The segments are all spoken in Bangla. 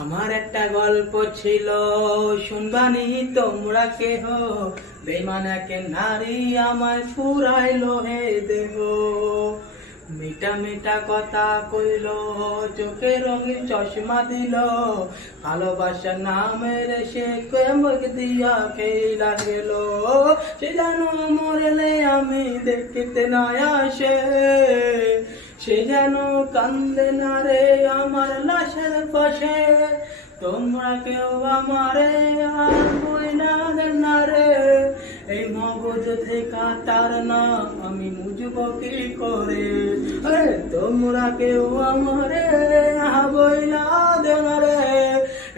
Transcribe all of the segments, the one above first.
আমার একটা গল্প ছিল, শুনবানি তোমরা কেহ। বেঈমান এক নারী আমায় পুরাইলো হে দেহ। মিঠা মিঠা কথা কইল, চোখে রঙিন চশমা দিল। ভালোবাসার নামের সে কেমক দিয়া খেলা গেল। সে জানো মরলে আমি দেখতে না আসে, সে যেন কান্দে না রে আমার লাশের পাশে। তোমরা কেউ আমারে আর বইলা দেন না রে, এই মগজ থেকে তার নাম আমি মুছব কি করে। তোমরা কেউ আমারে বইলা দেন না রে,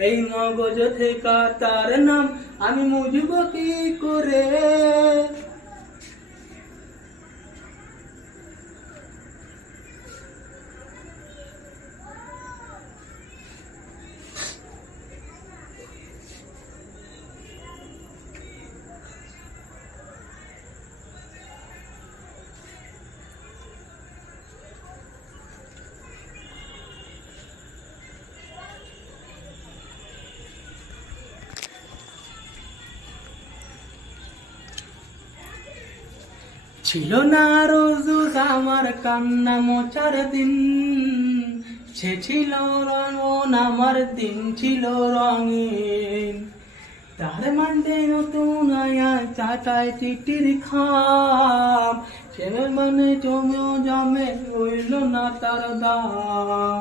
এই মগজ থেকে তার নাম আমি মুছব কি করে। ছিল না রোজু আমার কান্না মোচার দিন, সে ছিল রঙন আমার দিন ছিল রঙিন। তার মানতে নতুন আয়া চাটায় চিঠির খাম, সে মানে জমেও জমে হইল না তার দাম।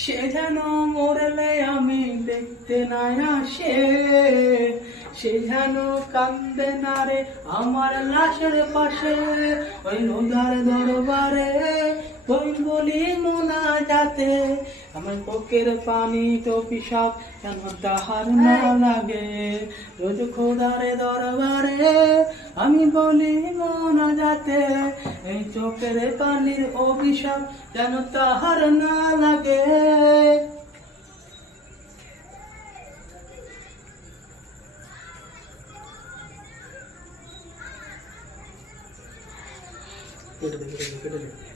সে যেন মরলে আমি দেখতে না আসে, সে যেন কান্দে না রে আমার লাশের পাশে। ওই রোজার দরবারে ওই বলি মোনা যাতে, আমার চোখের পানি তো পিসাব যেন তাহার না লাগে। রোজ খোদারে দরবারে আমি বলি মোনা যাতে, এই চোখের পানির অভিশাপ যেন তাহার না লাগে। কেটে দে, কেটে দে, কেটে দে।